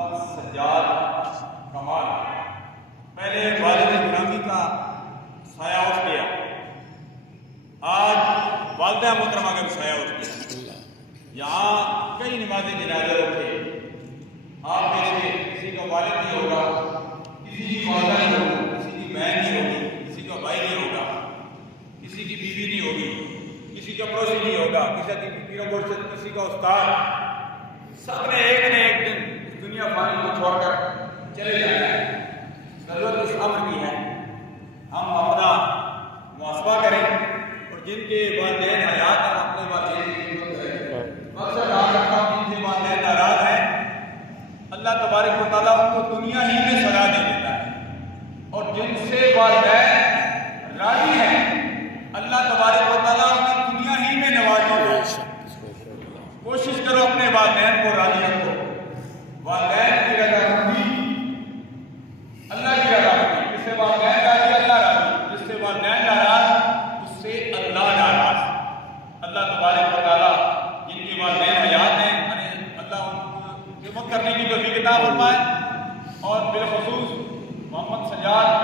محمد سجاد کمال پہلے والد گرامی کا سایہ اٹھ گیا، آج والدہ محترمہ کا بھی سایہ اٹھ گیا۔ یہاں کئی نماز جنازہ اٹھے، آپ میں سے کسی کا والد نہیں ہوگا، کسی کی والدہ نہیں ہوگی، کسی کی بہن نہیں ہوگی، کسی کا بھائی نہیں ہوگا، کسی کی بیوی نہیں ہوگی، کسی کا پڑوسی نہیں ہوگا، کسی کی پیر و مرشد، کسی کا استاد، سب نے ایک نہ ایک دن دنیا فانی کو چھوڑ کر چلے جانا ہے۔ ضرورت اس امر کی ہے ہم اپنا محاسبہ کریں اور جن کے والدین حیات ہیں اپنے والدین کی خدمت کریں۔ مقصد یاد رکھا جن سے والدین ناراض ہیں اللہ تبارک و تعالیٰ ان کو دنیا ہی میں سزا دے دیتا ہے، اور جن سے والدین راضی ہیں اللہ تبارک و تعالیٰ انہیں دنیا ہی میں نواز دیتا ہے۔ کوشش کرو اپنے والدین کو راضی رکھو، والدین کی رضا مندی اللہ کی رضا مندی، جس سے والدین راضی اللہ راضی، جس سے والدین ناراض اس سے اللہ ناراض۔ اللہ تبارک و تعالیٰ جن کے والدین حیات ہیں اللہ ان کو خدمت کرنے کی توفیق عطا فرمائے، اور بالخصوص محمد سجاد